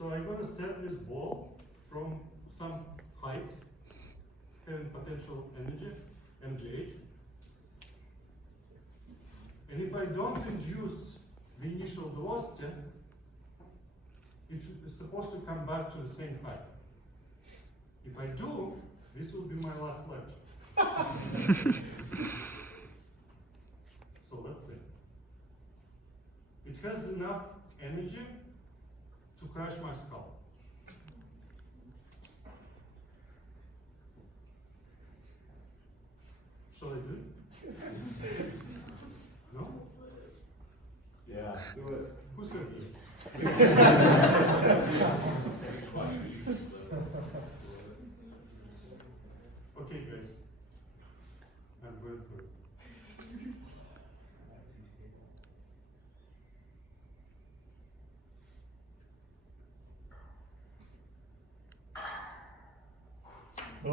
So I'm gonna set this ball from some height, having potential energy, MGH. And if I don't induce the initial velocity, it is supposed to come back to the same height. If I do, this will be my last lecture. So let's see. It has enough energy to crash my skull. Shall I do it? No? Yeah, do it. Who said yes?